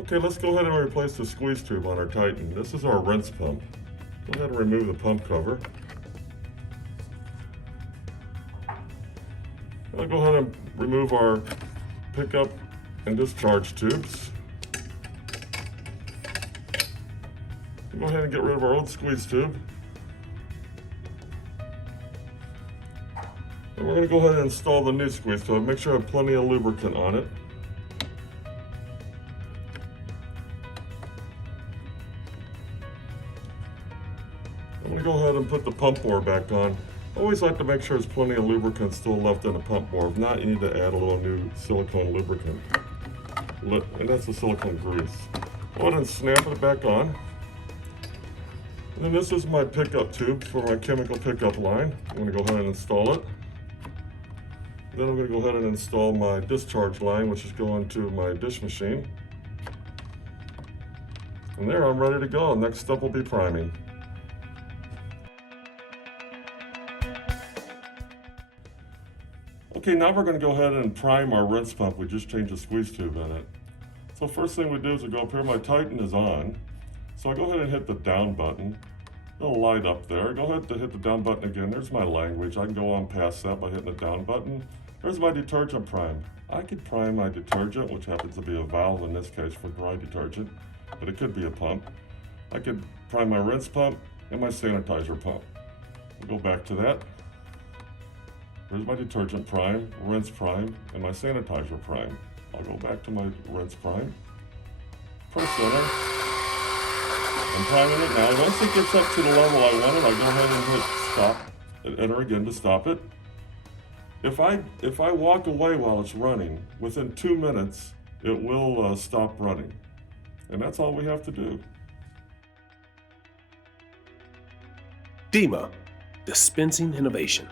Okay, let's go ahead and replace the squeeze tube on our Titan. This is our rinse pump. Go ahead and remove the pump cover. I'll go ahead and remove our pickup and discharge tubes. Go ahead and get rid of our old squeeze tube. And we're going to go ahead and install the new squeeze tube. Make sure I have plenty of lubricant on it. I'm going to go ahead and put the pump bore back on. I always like to make sure there's plenty of lubricant still left in the pump bore. If not, you need to add a little new silicone lubricant. And that's the silicone grease. Go ahead and snap it back on. And then this is my pickup tube for my chemical pickup line. I'm going to go ahead and install it. Then I'm going to go ahead and install my discharge line, which is going to my dish machine. And there, I'm ready to go. Next step will be priming. Okay, now we're going to go ahead and prime our rinse pump. We just changed the squeeze tube in it. So first thing we do is we go up here. My Titan is on. So I go ahead and hit the down button. It'll light up there. Go ahead and hit the down button again. There's my language. I can go on past that by hitting the down button. There's my detergent prime. I could prime my detergent, which happens to be a valve in this case for dry detergent, but it could be a pump. I could prime my rinse pump and my sanitizer pump. We'll go back to that. There's my detergent prime, rinse prime, and my sanitizer prime. I'll go back to my rinse prime. Press enter. I'm priming it now. Once it gets up to the level I want it, I go ahead and hit stop and enter again to stop it. If I walk away while it's running, within 2 minutes, it will stop running. And that's all we have to do. DEMA, dispensing innovation.